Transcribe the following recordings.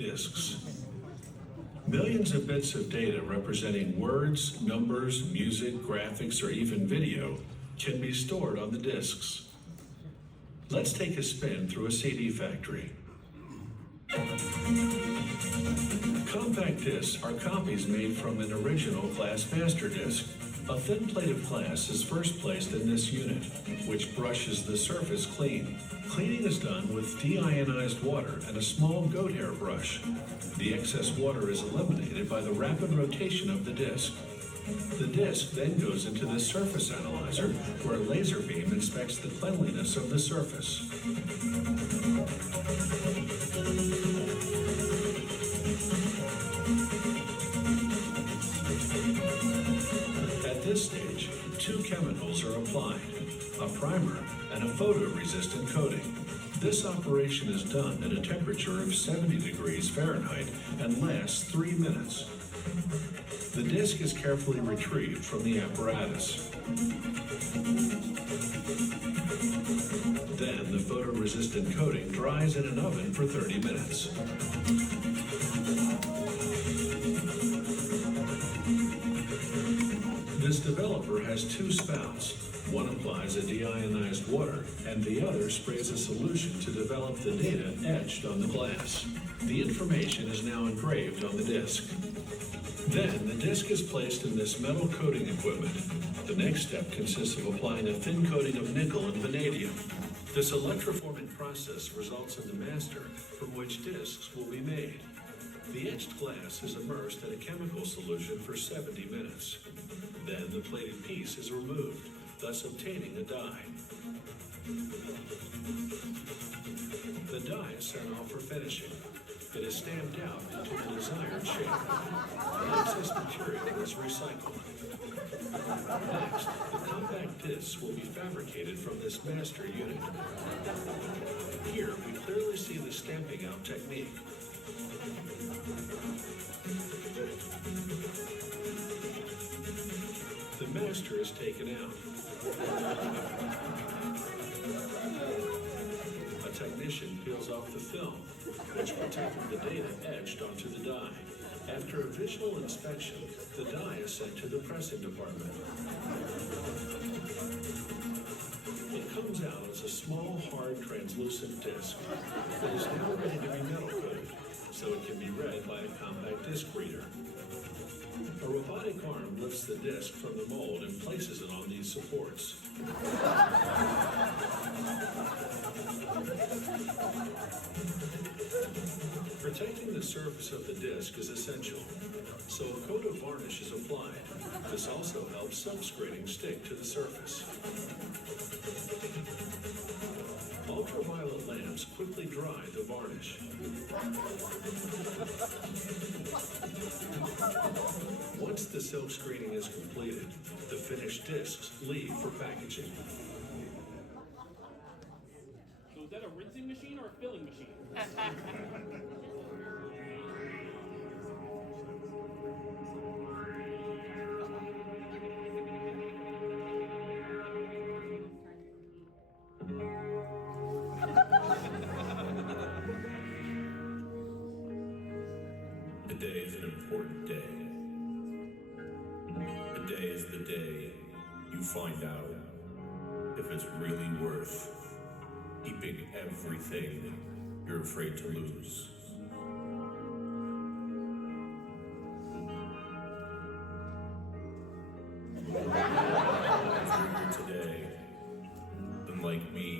disks. Millions of bits of data representing words, numbers, music, graphics, or even video can be stored on the disks. Let's take a spin through a CD factory. Compact discs are copies made from an original glass master disc. A thin plate of glass is first placed in this unit, which brushes the surface clean. Cleaning is done with deionized water and a small goat hair brush. The excess water is eliminated by the rapid rotation of the disc. The disc then goes into the surface analyzer, where a laser beam inspects the cleanliness of the surface. At this stage, two chemicals are applied, a primer and a photoresistant coating. This operation is done at a temperature of 70 degrees Fahrenheit and lasts 3 minutes. The disc is carefully retrieved from the apparatus. Then the photoresistant coating dries in an oven for 30 minutes. This developer has two spouts. One applies a deionized water, and the other sprays a solution to develop the data etched on the glass. The information is now engraved on the disc. Then the disc is placed in this metal coating equipment. The next step consists of applying a thin coating of nickel and vanadium. This electroforming process results in the master from which discs will be made. The etched glass is immersed in a chemical solution for 70 minutes. Then the plated piece is removed, thus obtaining a die. The die is sent off for finishing. It is stamped out into the desired shape. The excess material is recycled. Next, the compact discs will be fabricated from this master unit. Here, we clearly see the stamping out technique. The master is taken out. A technician peels off the film, which will take the data etched onto the die. After a visual inspection, the die is sent to the pressing department. It comes out as a small, hard, translucent disc that is now ready to be metal coated, so it can be read by a compact disc reader. A robotic arm lifts the disc from the mold and places it on these supports. Protecting the surface of the disc is essential, so a coat of varnish is applied. This also helps substrating stick to the surface. Ultraviolet lamps quickly dry the varnish. Once the silk screening is completed, the finished discs leave for packaging. So is that a rinsing machine or a filling machine? Today is an important day. Today is the day you find out if it's really worth keeping everything you're afraid to lose. If you're here today, then like me,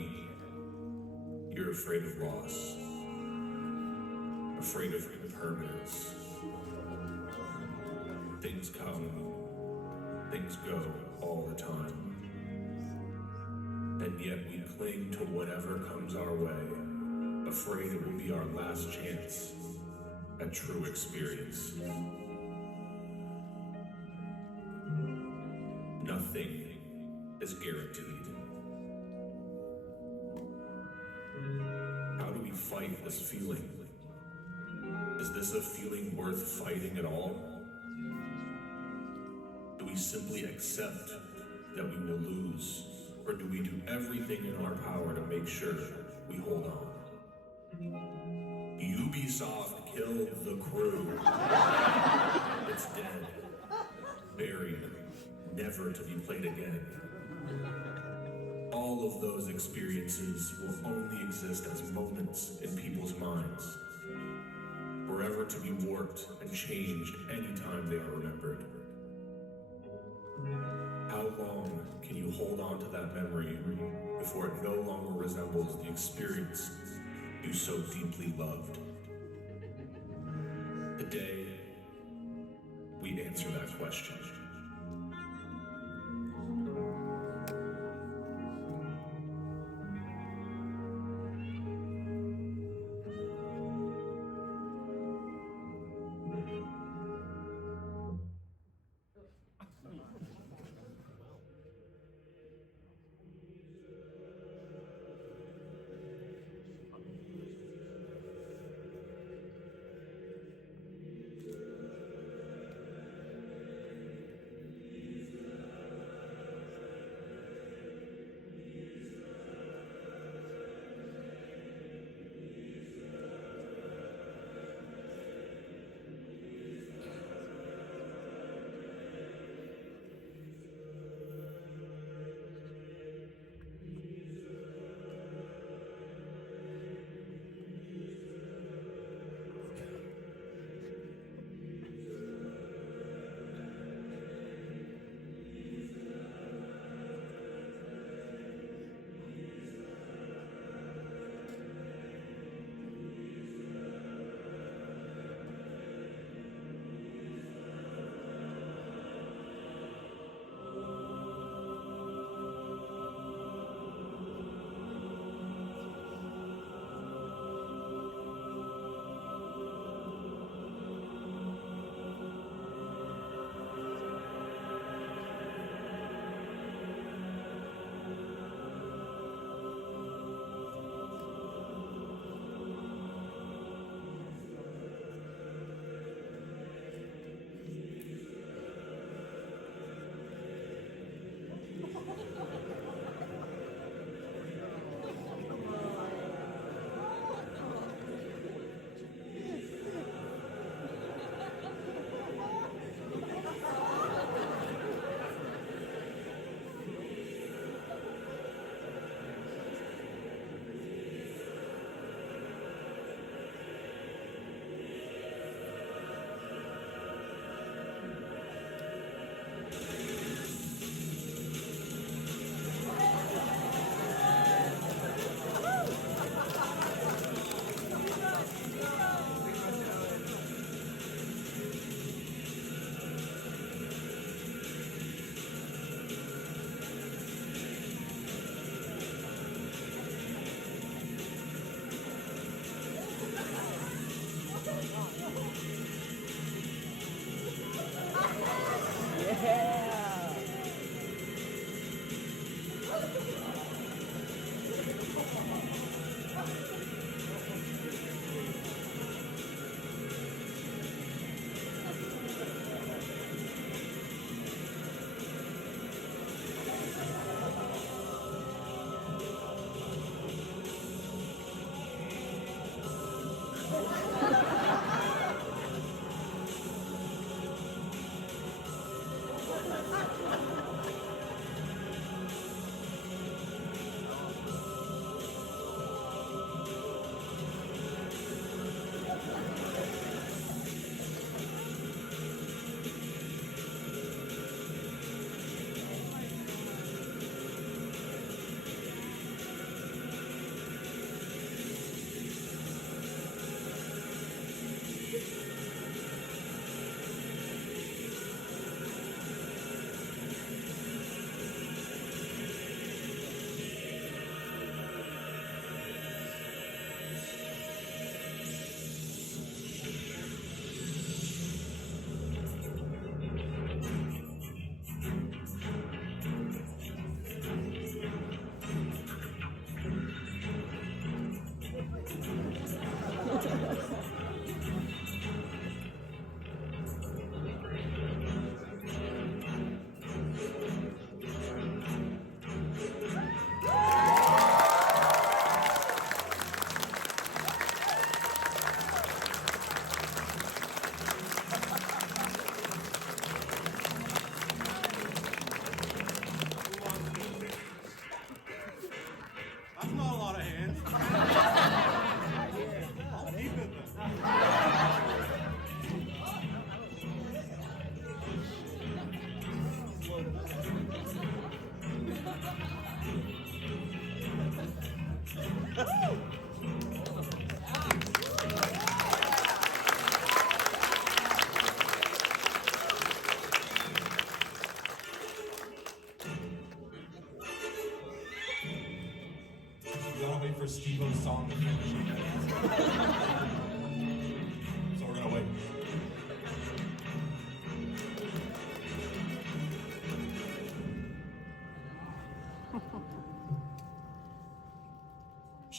you're afraid of loss, afraid of impermanence. Things come, things go all the time. And yet we cling to whatever comes our way, afraid it will be our last chance at true experience. Nothing is guaranteed. How do we fight this feeling? Is this a feeling worth fighting at all? Do we simply accept that we will lose, or do we do everything in our power to make sure we hold on? You Ubisoft killed the crew. It's dead. Buried. Never to be played again. All of those experiences will only exist as moments in people's minds. Forever to be warped and changed anytime they are remembered. How long can you hold on to that memory before it no longer resembles the experience you so deeply loved? Today, we answer that question.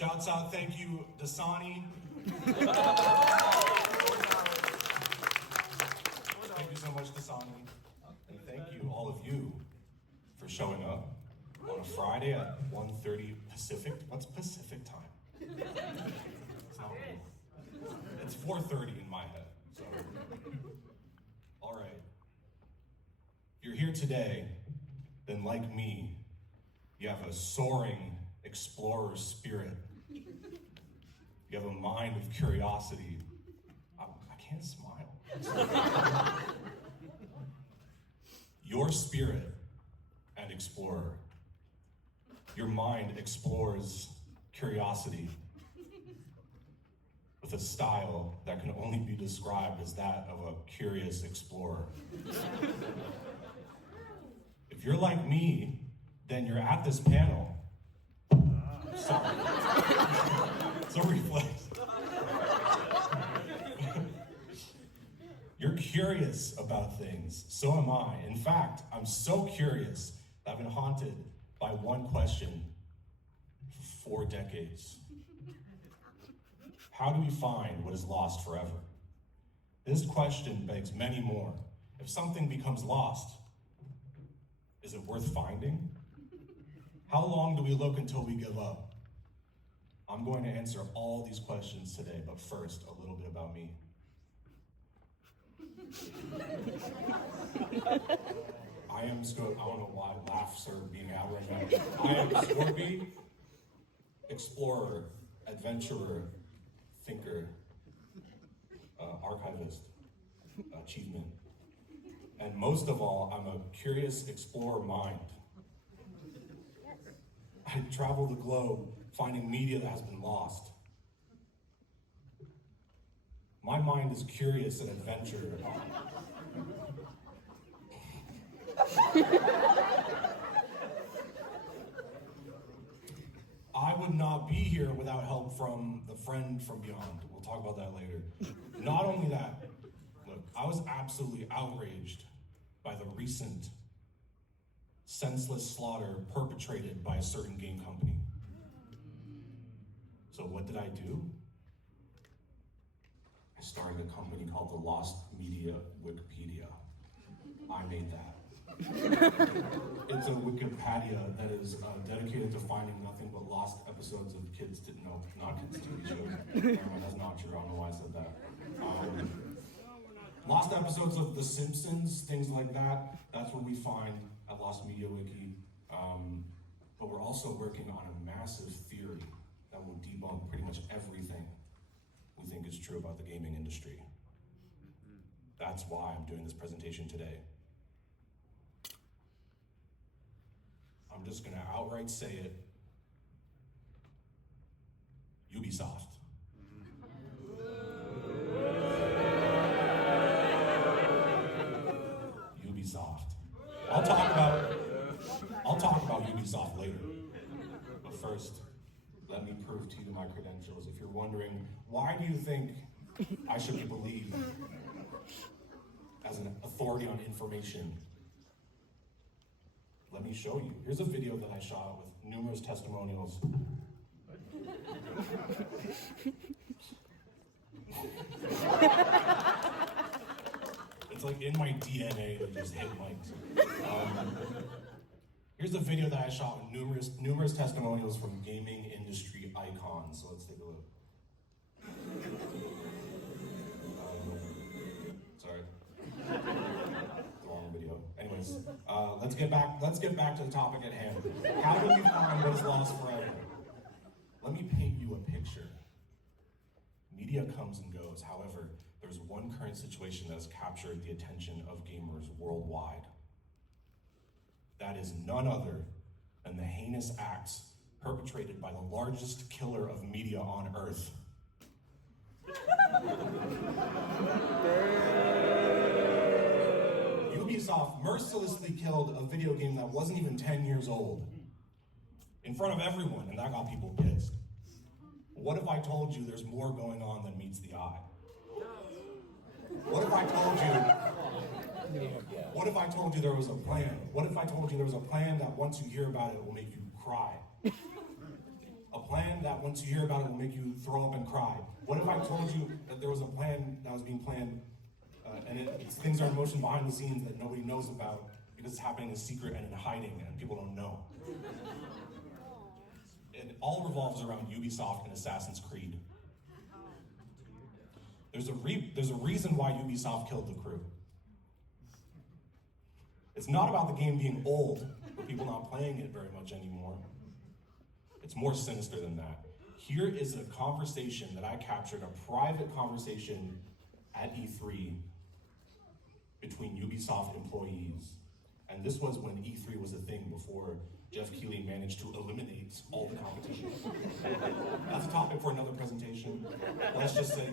Shouts out, thank you, Dasani. Thank you so much, Dasani. And thank you, all of you, for showing up on a Friday at 1:30 Pacific. What's Pacific time? It's not real. It's 4:30 in my head. So, all right. If you're here today, then like me, you have a soaring explorer spirit. You have a mind of curiosity. I can't smile. Your spirit and explorer. Your mind explores curiosity with a style that can only be described as that of a curious explorer. If you're like me, then you're at this panel. Sorry. It's a reflex. You're curious about things. So am I. In fact, I'm so curious that I've been haunted by one question for 4 decades. How do we find what is lost forever? This question begs many more. If something becomes lost, is it worth finding? How long do we look until we give up? I'm going to answer all these questions today, but first, a little bit about me. I am Scorpy. I don't know why laughs are being out right now. I am Scorpy, explorer, adventurer, thinker, archivist, achievement. And most of all, I'm a curious explorer mind. I travel the globe finding media that has been lost. My mind is curious and adventurous. I would not be here without help from the friend from beyond. We'll talk about that later. Not only that, look, I was absolutely outraged by the recent senseless slaughter perpetrated by a certain game company. So what did I do? I started a company called the Lost Media Wikipedia. I made that. It's a Wikipedia that is dedicated to finding nothing but lost episodes of Kids Didn't Know, not Kids TV shows. Never mind, that's not true, I don't know why I said that. Lost episodes of The Simpsons, things like that, that's what we find at Lost Media Wiki. But we're also working on a massive theory that will debunk pretty much everything we think is true about the gaming industry. That's why I'm doing this presentation today. I'm just gonna outright say it. Ubisoft. Ubisoft. I'll talk about Ubisoft later. But first, let me prove to you my credentials. If you're wondering, why do you think I should be believed as an authority on information? Let me show you. Here's a video that I shot with numerous testimonials. It's like in my DNA to just hit mics. Here's a video that I shot with numerous testimonials from gaming industry icons. So let's take a look. Sorry. Long video. Anyways, let's get back to the topic at hand. How do we find what is lost forever? Let me paint you a picture. Media comes and goes. However, there's one current situation that has captured the attention of gamers worldwide. That is none other than the heinous acts perpetrated by the largest killer of media on Earth. Ubisoft mercilessly killed a video game that wasn't even 10 years old in front of everyone, and that got people pissed. What if I told you there's more going on than meets the eye? What if I told you there was a plan? What if I told you there was a plan that once you hear about it will make you cry? A plan that once you hear about it will make you throw up and cry. What if I told you that there was a plan that was being planned and things are in motion behind the scenes that nobody knows about because it's happening in secret and in hiding and people don't know? It all revolves around Ubisoft and Assassin's Creed. There's a reason why Ubisoft killed the crew. It's not about the game being old, or people not playing it very much anymore. It's more sinister than that. Here is a conversation that I captured, a private conversation at E3 between Ubisoft employees. And this was when E3 was a thing before Jeff Keighley managed to eliminate all the competition. That's a topic for another presentation. Let's just say,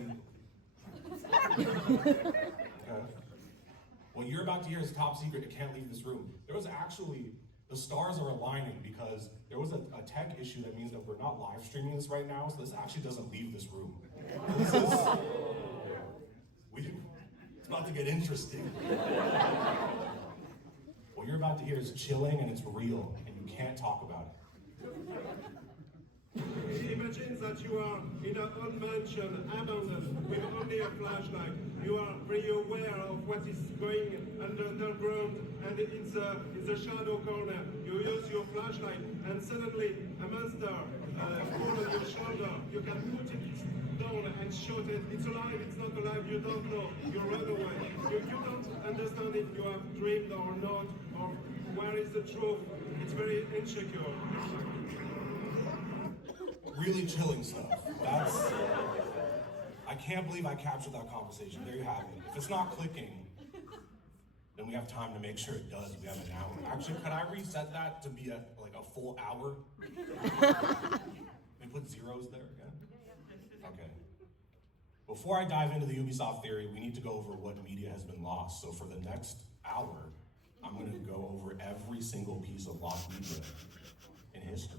okay. What you're about to hear is top secret, it can't leave this room. There was actually, the stars are aligning because there was a tech issue that means that we're not live streaming this right now, so this actually doesn't leave this room. This is, it's about to get interesting. What you're about to hear is chilling and it's real, and you can't talk about it. Imagine that you are in an old mansion, abandoned, with only a flashlight. You are very aware of what is going underground, and in the shadow corner, you use your flashlight, and suddenly a monster falls on your shoulder. You can put it down and shoot it. It's alive, it's not alive, you don't know. You run away. You don't understand if you have dreamed or not, or where is the truth. It's very insecure. Really chilling stuff. I can't believe I captured that conversation. There you have it. If it's not clicking, then we have time to make sure it does. We have an hour. Actually, could I reset that to be like a full hour? We put zeros there again? Okay. Before I dive into the Ubisoft theory, we need to go over what media has been lost. So for the next hour, I'm going to go over every single piece of lost media in history.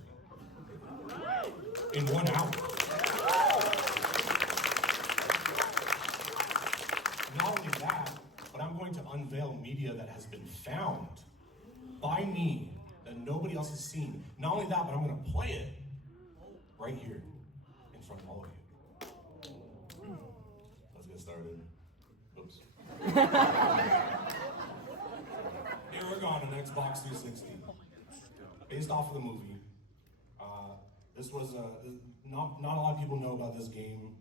In 1 hour. Not only that, but I'm going to unveil media that has been found by me that nobody else has seen. Not only that, but I'm going to play it right here in front of all of you. Let's get started. Oops. Aragon on Xbox 360. Based off of the movie. This was, not a lot of people know about this game.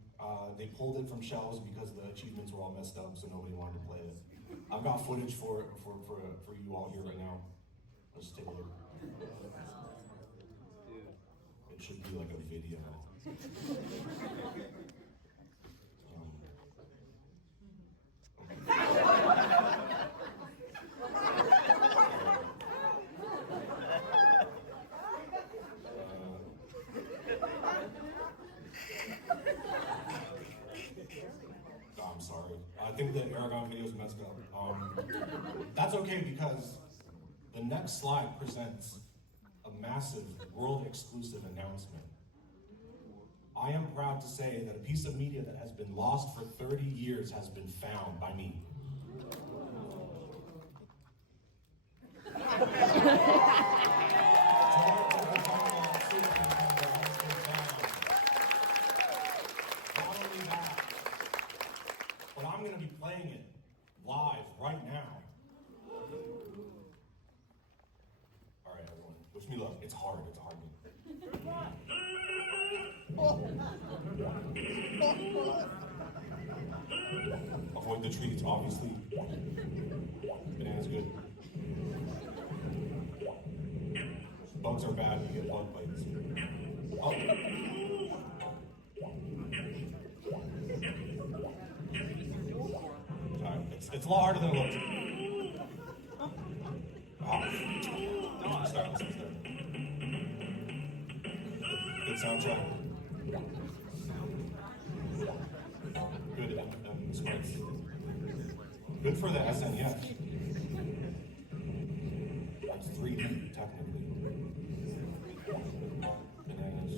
They pulled it from shelves because the achievements were all messed up, so nobody wanted to play it. I've got footage for you all here right now. Let's take a look. It should be like a video. I'm sorry. I think the Aragon video is messed up. That's okay because the next slide presents a massive world-exclusive announcement. I am proud to say that a piece of media that has been lost for 30 years has been found by me. I'm going to be playing it live right now. All right, everyone, wish me luck. It's hard. It's a hard game. Avoid the trees, obviously. Banana's good. Bugs are bad. You get bug bites. Oh. It's a lot harder than it looks. Let's start. Good soundtrack. Good sprites. Good for the SNES. That's 3D, technically. Bananas.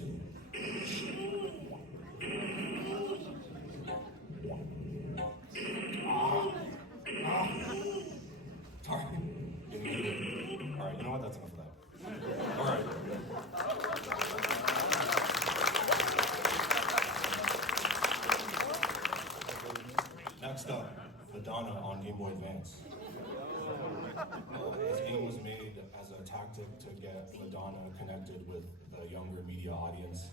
Alright, you know what? That's enough of that. Alright. Next up, Madonna on Game Boy Advance. This game was made as a tactic to get Madonna connected with the younger media audience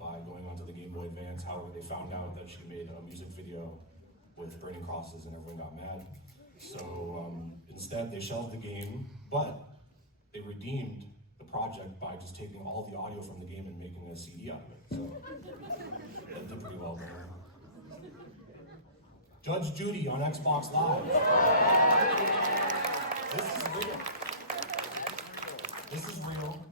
by going onto the Game Boy Advance. However, they found out that she made a music video with burning crosses and everyone got mad. So instead, they shelved the game, but they redeemed the project by just taking all the audio from the game and making a CD out of it. So that did pretty well there. Judge Judy on Xbox Live. This is real. This is real.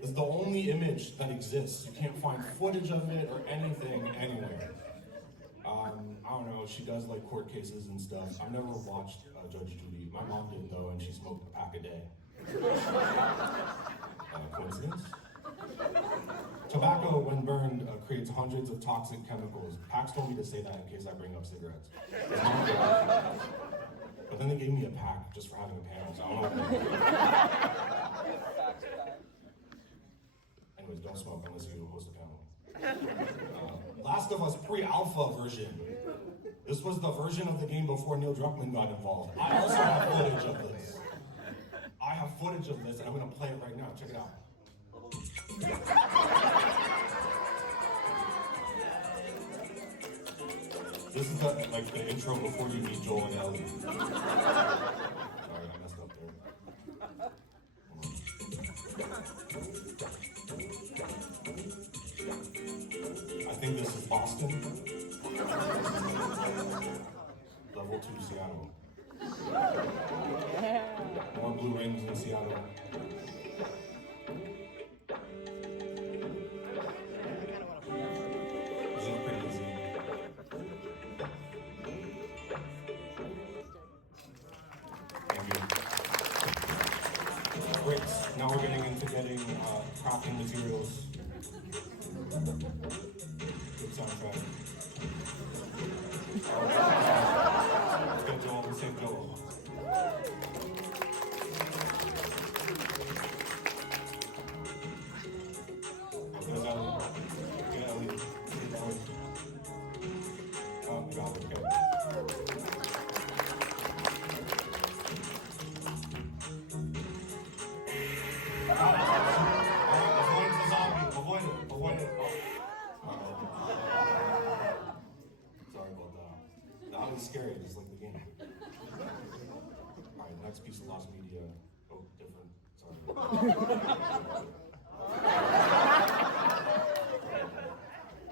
This is the only image that exists. You can't find footage of it or anything anywhere. I don't know, she does like court cases and stuff. I've never watched Judge Judy. My mom did though, and she smoked a pack a day. Coincidence? Tobacco, when burned, creates hundreds of toxic chemicals. PAX told me to say that in case I bring up cigarettes. But then they gave me a pack just for having a panel, so I don't know. Anyways, don't smoke unless you host a panel. Last of Us pre-alpha version. This was the version of the game before Neil Druckmann got involved. I also have footage of this. I have footage of this, and I'm gonna play it right now. Check it out. This is the intro before you meet Joel and Ellie. Sorry, I messed up there. I think this is Boston. Level 2 Seattle. More blue rings in Seattle. This is pretty easy. Thank you. Great. Now we're getting into crafting materials. Good soundtrack. Let's get Joel. Let's save Joel. There's Ellie. Get Ellie. Oh, we got it. Okay. Avoid the zombie. Avoid it. Sorry about that. That was scary, just like the game. Alright, the next piece of lost media. Oh, different. Sorry.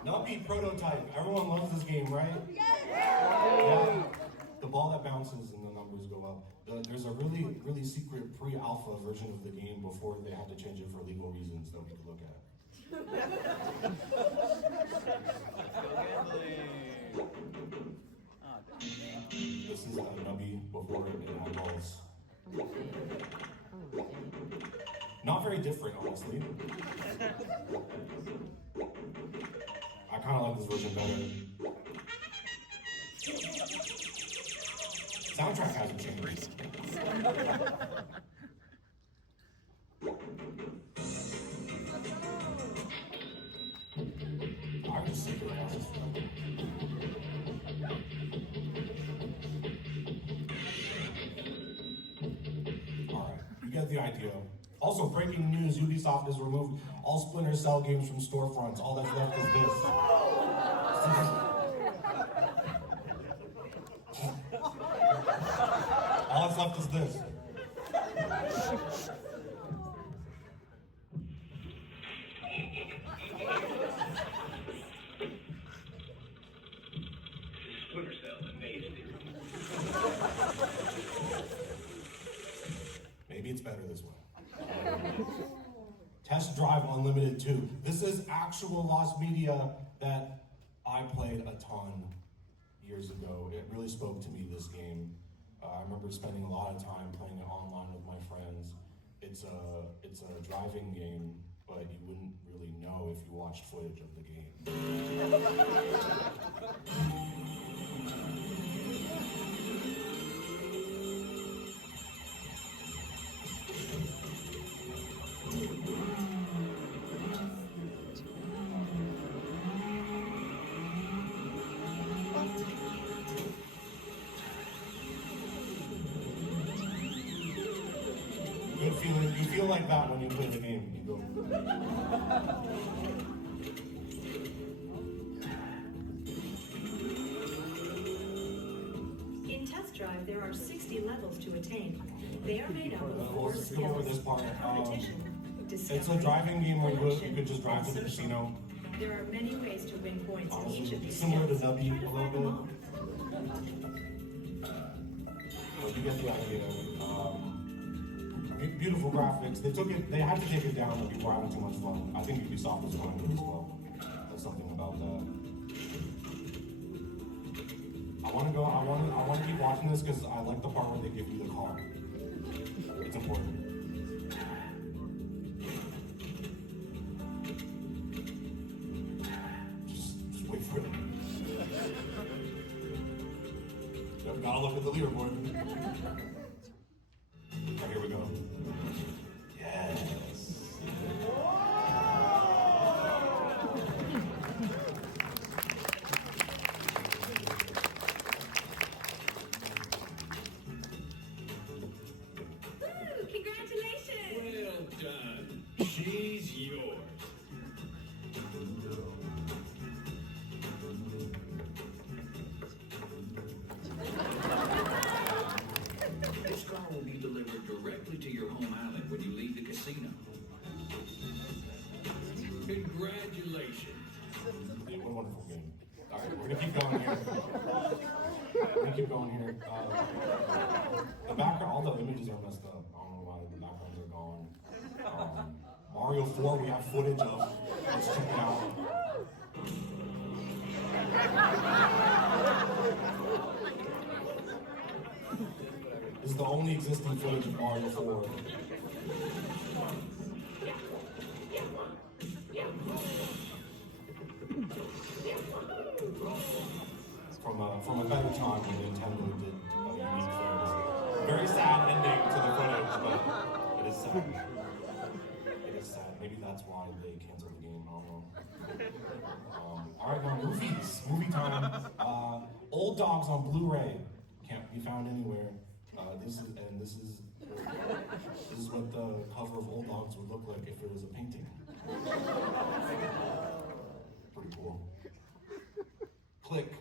Nuppy prototype. Everyone loves this game, right? Yeah. The ball that bounces and the numbers go up. There's a really secret pre-alpha version of the game before they had to change it for legal reasons that we could look at. This is a Nubby before it had balls. Not very different, honestly. I kind of like this version better. Soundtrack hasn't changed. I just see the last. Alright, you get the idea. Also, breaking news, Ubisoft has removed all Splinter Cell games from storefronts. All that's left is this. All that's left is this. Splinter Cell, amazing. Maybe it's better this way. Test Drive Unlimited 2. This is actual lost media that I played a ton years ago. It really spoke to me, this game. I remember spending a lot of time playing it online with my friends. It's a driving game, but you wouldn't really know if you watched footage of the game. You feel like that when you play the game. You go. In Test Drive, there are 60 levels to attain. They are made up of 4 Let's go over this skills: part. competition, It's a discovery, driving game where you collection, could just drive to the and social. casino. There are many ways to win points in each of these Similar to skills. Nubby Try a to little find them bit. all. Well, you get the idea. Beautiful graphics. They had to take it down when people were having too much fun. I think Ubisoft was going to do as well. There's something about that. I want to keep watching this because I like the part where they give you the car. It's important. Just wait for it. You gotta look at the leaderboard. Alright, here we go. Yes. Congratulations! Well done. She's yours. This car will be delivered directly to your home island when you leave the casino. Congratulations. Yeah, what a wonderful game. Alright, we're gonna keep going here. The background, all the images are messed up. I don't know why the backgrounds are gone. Mario 4, we have footage of. Let's check it out. This is the only existing footage of Mario 4. From a better time when Nintendo did unique things. Very sad ending to the footage, but it is sad. It is sad. Maybe that's why they canceled the game. I don't know. Alright, now movies. Movie time. Old Dogs on Blu-ray. Can't be found anywhere. This is what the cover of Old Dogs would look like if it was a painting. Pretty cool. Klick.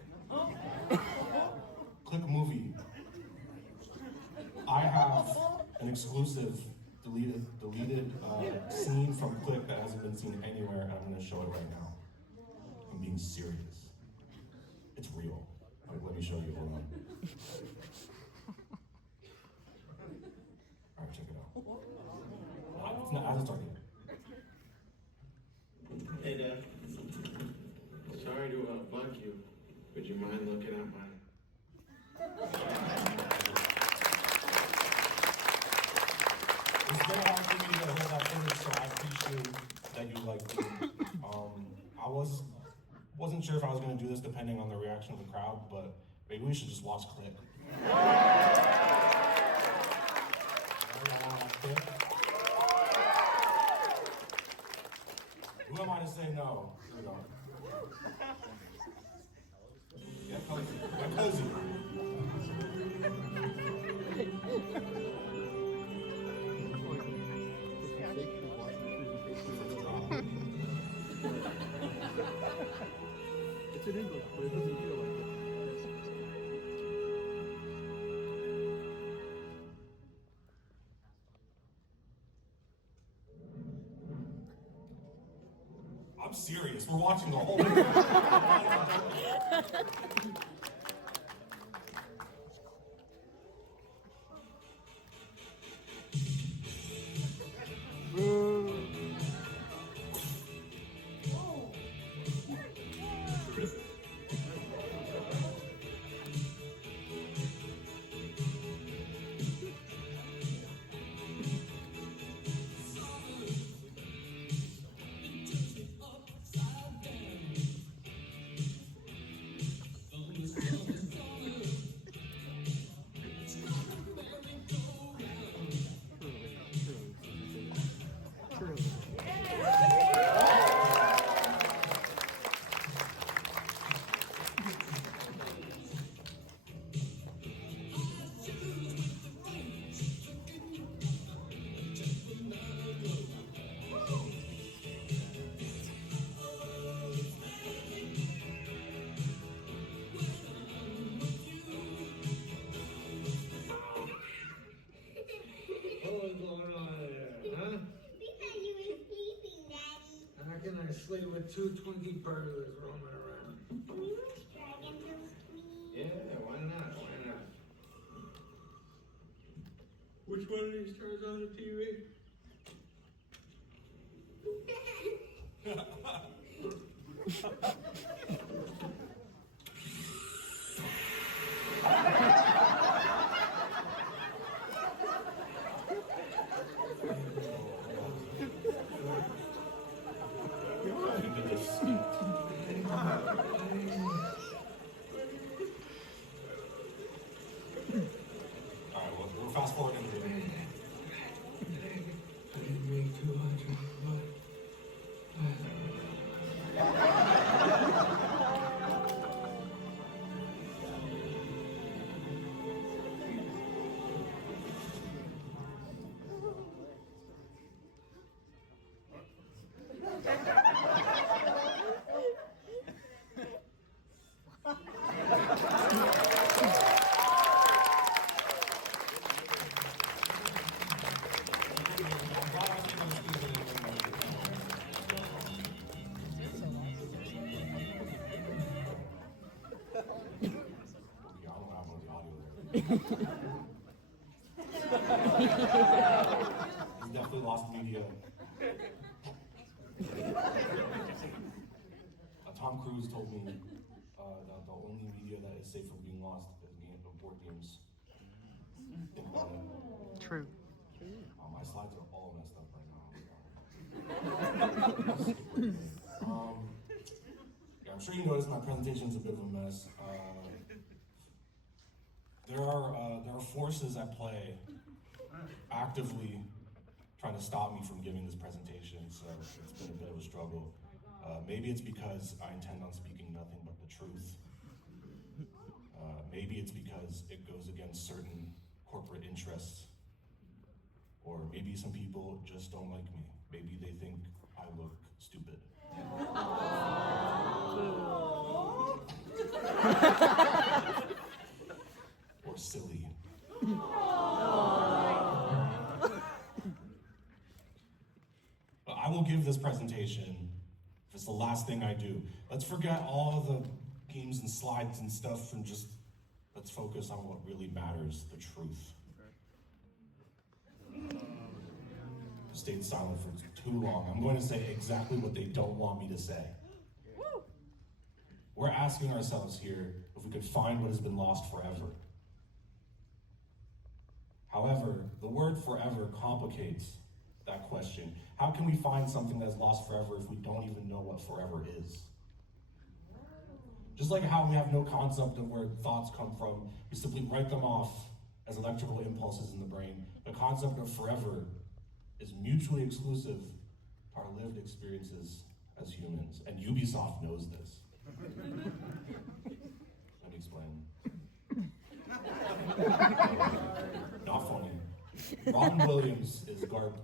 Klick movie. I have an exclusive deleted scene from Klick that hasn't been seen anywhere, and I'm going to show it right now. I'm being serious. It's real. Let me show you. Hold on. All right, check it out. It's not, hasn't started yet. Hey there. Sorry to bug you. Would you mind looking at my... It's very hard for me to get a hold of that footage, so I appreciate that you liked it. Wasn't sure if I was going to do this depending on the reaction of the crowd, but maybe we should just watch Klick. Who am I to say no? Here we go. Get cozy. Get cozy. It's in English, but it doesn't feel like it. I'm serious. We're watching the whole movie. like 2 Twinkie burglars roaming around. Yeah, why not? Why not? Which one of these turns on the TV? Alright, we'll fast forward into the game. I didn't make 200, but... He's definitely lost media. Tom Cruise told me that the only media that is safe from being lost is board games. True. My slides are all messed up right now. Yeah, I'm sure you noticed my presentation's a bit of a mess. There are forces at play actively trying to stop me from giving this presentation, so it's been a bit of a struggle. Maybe it's because I intend on speaking nothing but the truth. Maybe it's because it goes against certain corporate interests. Or maybe some people just don't like me. Maybe they think I look stupid. Or silly. But I will give this presentation if it's the last thing I do. Let's forget all the games and slides and stuff and just let's focus on what really matters, the truth. I stayed silent for too long. I'm going to say exactly what they don't want me to say. We're asking ourselves here if we could find what has been lost forever. However, the word forever complicates that question. How can we find something that's lost forever if we don't even know what forever is? Just like how we have no concept of where thoughts come from, we simply write them off as electrical impulses in the brain. The concept of forever is mutually exclusive to our lived experiences as humans, and Ubisoft knows this. Let me explain. Not funny. Robin Williams is GARP.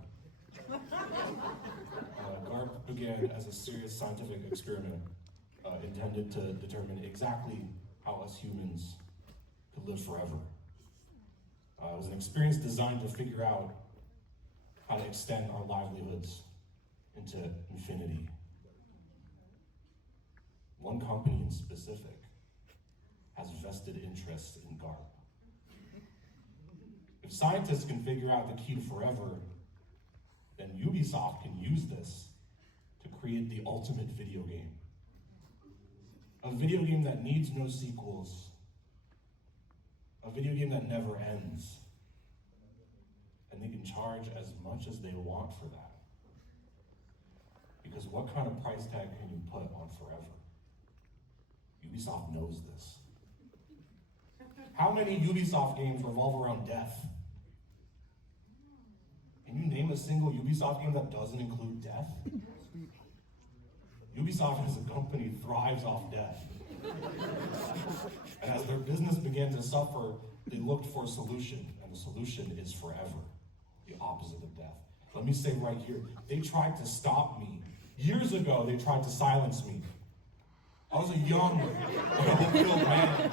GARP began as a serious scientific experiment intended to determine exactly how us humans could live forever. It was an experience designed to figure out how to extend our livelihoods into infinity. One company in specific has vested interests in GARP. If scientists can figure out the key to forever, then Ubisoft can use this to create the ultimate video game. A video game that needs no sequels. A video game that never ends. And they can charge as much as they want for that. Because what kind of price tag can you put on forever? Ubisoft knows this. How many Ubisoft games revolve around death? Can you name a single Ubisoft game that doesn't include death? Ubisoft as a company thrives off death. And as their business began to suffer, they looked for a solution, and the solution is forever, the opposite of death. Let me say right here, they tried to stop me. Years ago, they tried to silence me. I was a young, unfulfilled man.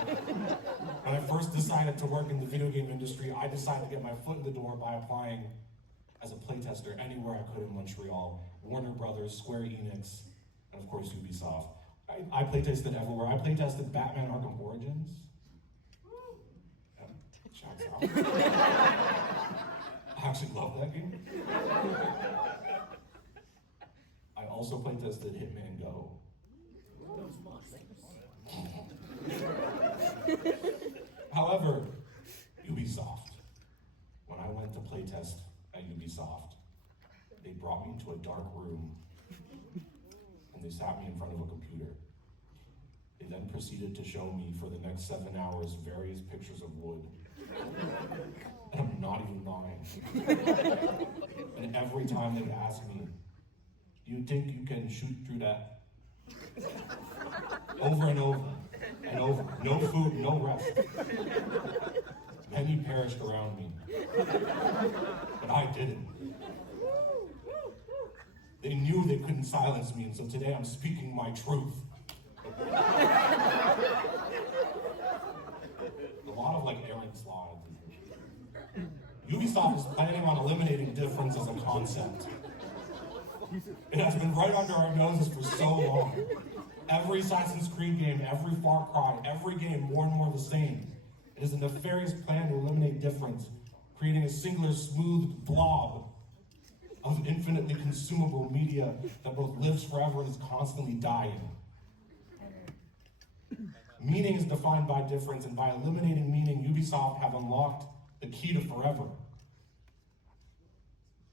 When I first decided to work in the video game industry, I decided to get my foot in the door by applying as a playtester anywhere I could in Montreal. Warner Brothers, Square Enix, and of course Ubisoft. I playtested everywhere. I playtested Batman Arkham Origins. Shouts out. I actually love that game. I also playtested Hitman Go. However, Ubisoft. When I went to playtest at Ubisoft, they brought me to a dark room and they sat me in front of a computer. They then proceeded to show me for the next 7 hours various pictures of wood. And I'm not even lying. And every time they would ask me, do you think you can shoot through that? Over and over and over. No food, no rest. Many perished around me. But I didn't. They knew they couldn't silence me, and so today I'm speaking my truth. A lot of errant slides. Ubisoft is planning on eliminating difference as a concept. It has been right under our noses for so long. Every Assassin's Creed game, every Far Cry, every game more and more the same. It is a nefarious plan to eliminate difference, creating a singular smooth blob of infinitely consumable media that both lives forever and is constantly dying. Meaning is defined by difference, and by eliminating meaning, Ubisoft have unlocked the key to forever.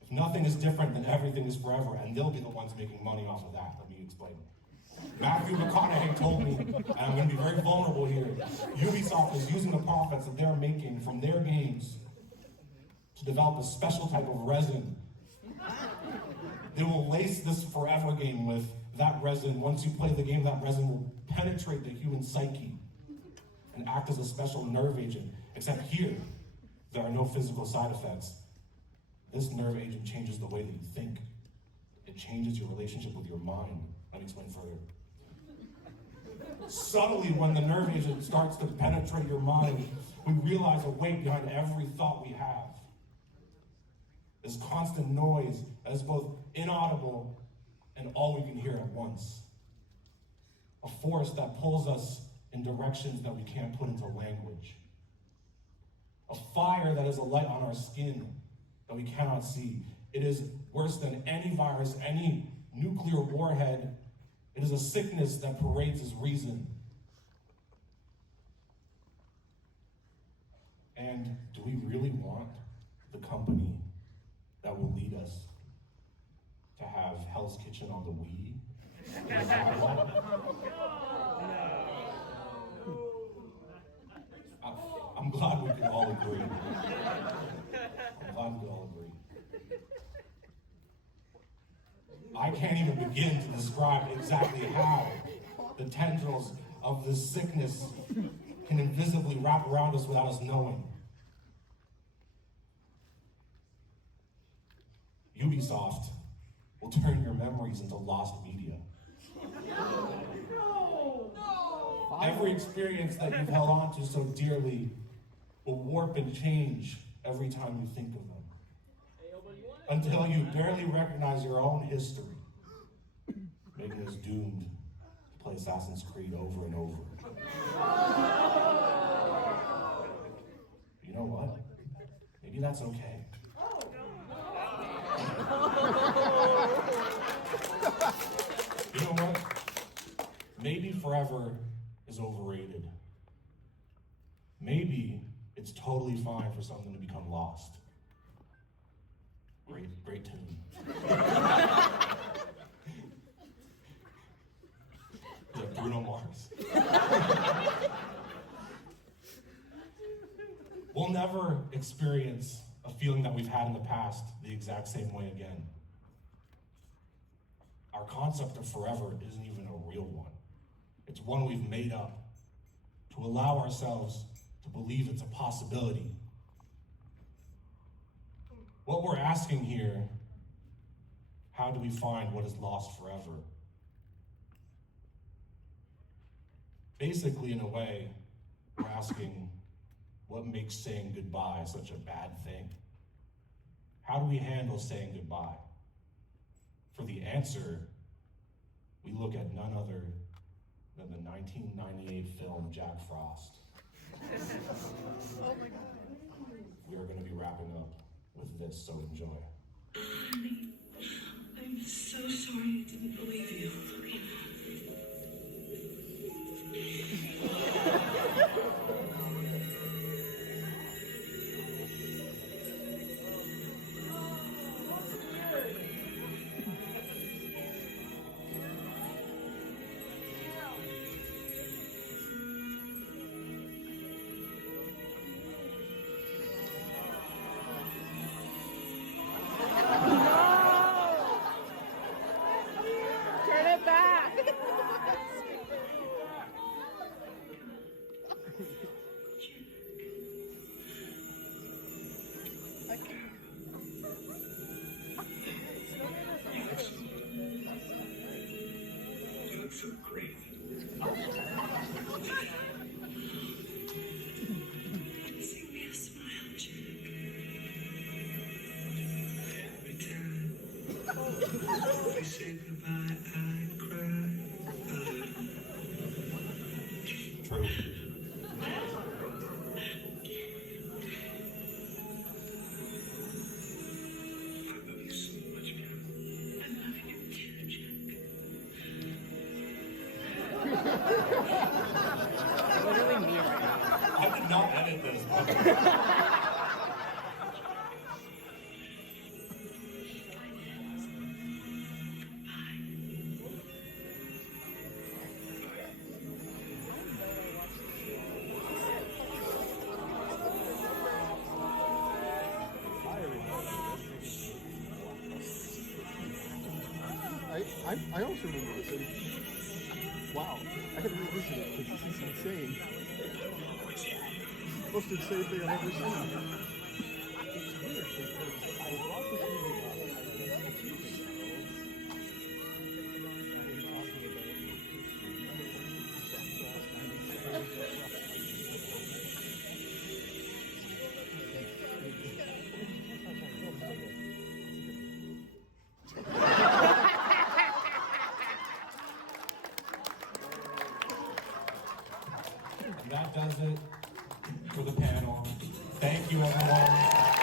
If nothing is different, then everything is forever, and they'll be the ones making money off of that. Let me explain. Matthew McConaughey told me, and I'm going to be very vulnerable here, Ubisoft is using the profits that they're making from their games to develop a special type of resin. They will lace this forever game with that resin. Once you play the game, that resin will penetrate the human psyche and act as a special nerve agent. Except here, there are no physical side effects. This nerve agent changes the way that you think. It changes your relationship with your mind. Let me explain further. Subtly, when the nerve agent starts to penetrate your mind, we realize the weight behind every thought we have. This constant noise that is both inaudible and all we can hear at once. A force that pulls us in directions that we can't put into language. A fire that is a light on our skin that we cannot see. It is worse than any virus, any nuclear warhead. It is a sickness that parades as reason. And do we really want the company that will lead us to have Hell's Kitchen on the Wii? I'm glad we can all agree. I'm glad we can all agree. I can't even begin to describe exactly how the tendrils of this sickness can invisibly wrap around us without us knowing. Ubisoft will turn your memories into lost media. Every experience that you've held on to so dearly will warp and change every time you think of them. Until you barely recognize your own history, making us doomed to play Assassin's Creed over and over. You know what? Maybe that's okay. You know what? Maybe forever is overrated. Maybe it's totally fine for something to become lost. Great tune. Yeah, Bruno Mars. We'll never experience a feeling that we've had in the past the exact same way again. Our concept of forever isn't even a real one. It's one we've made up to allow ourselves to believe it's a possibility. What we're asking here, how do we find what is lost forever? Basically, in a way, we're asking, what makes saying goodbye such a bad thing? How do we handle saying goodbye? For the answer, we look at none other than the 1998 film Jack Frost. Oh my God. We are going to be wrapping up with this, so enjoy. Honey, I'm so sorry I didn't believe you. Turn it back. You look so great. Sing me a smile, Jack. Every time we say goodbye, I cry. True. I love you so much, man. I love you too, Jack. What do we mean right now? I did not edit this. I also remember this, and wow, I had to revisit it because this is insane. Most insane thing I've ever seen. It's weird because I brought this movie up a few weeks ago. That does it for the panel. Thank you, everyone.